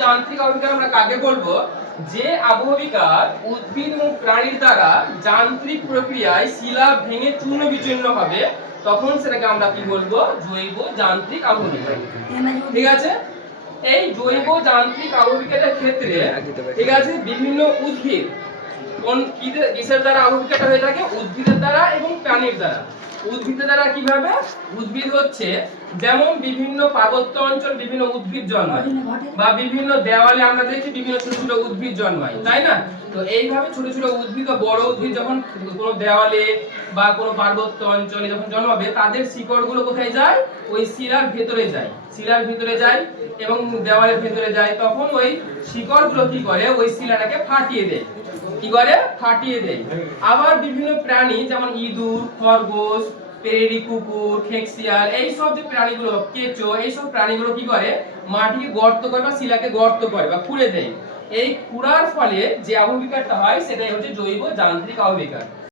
যান্ত্রিক আবহবিকার আমরা কাকে বলব? যে আবহবিকার উদ্ভিদ এবং প্রাণীর দ্বারা যান্ত্রিক প্রক্রিয়ায় শিলা ভেঙে চূর্ণ বিচূর্ণ হবে, তখন সেটাকে আমরা কি বলব? জৈব যান্ত্রিক আবহবিকার ঠিক আছে? এই জৈব যান্ত্রিক আবহবিকারের ক্ষেত্রে, ঠিক আছে, বিভিন্ন উদ্ভিদ কোন কিসের দ্বারা আবহবিকাটা হয়ে থাকে? উদ্ভিদের দ্বারা এবং প্রাণীর দ্বারা। উদ্ভিদের দ্বারা কীভাবে? উদ্ভিদ হচ্ছে যেমন বিভিন্ন পার্বত্য অঞ্চল বিভিন্ন উদ্ভিদ জন্মায়। বা বিভিন্ন দেওয়ালে আমরা দেখি বিভিন্ন ছোট ছোট উদ্ভিদ জন্মায় তাই না? তো এইভাবে ছোট ছোট উদ্ভিদ বা বড় উদ্ভিদ যখন কোনো দেওয়ালে বা কোনো পার্বত্য অঞ্চলে যখন জন্মাবে তাদের শিকড়গুলো কোথায় যায়? ওই শিলার ভেতরে যায়। শিলার ভিতরে যায় এবং দেওয়ালের ভেতরে যায় তখন ওই শিকড়গুলো কি করে? ওই শিলাটাকে ফাটিয়ে দেয়। কি করে? ফাটিয়ে দেয়। আবার বিভিন্ন প্রাণী যেমন ইঁদুর খরগোশ পেরেরি কুকুর খেকসিয়াল এই সব যে প্রাণীগুলো, কেঁচো এই সব প্রাণীগুলো কি করে? মাটিকে গর্ত করে বা শিলাকে গর্ত করে বা খুঁড়ে দেয়। এই খুঁড়ার ফলে যে আবহবিকারটা হয়, সেটাই হচ্ছে জৈব যান্ত্রিক আবহবিকার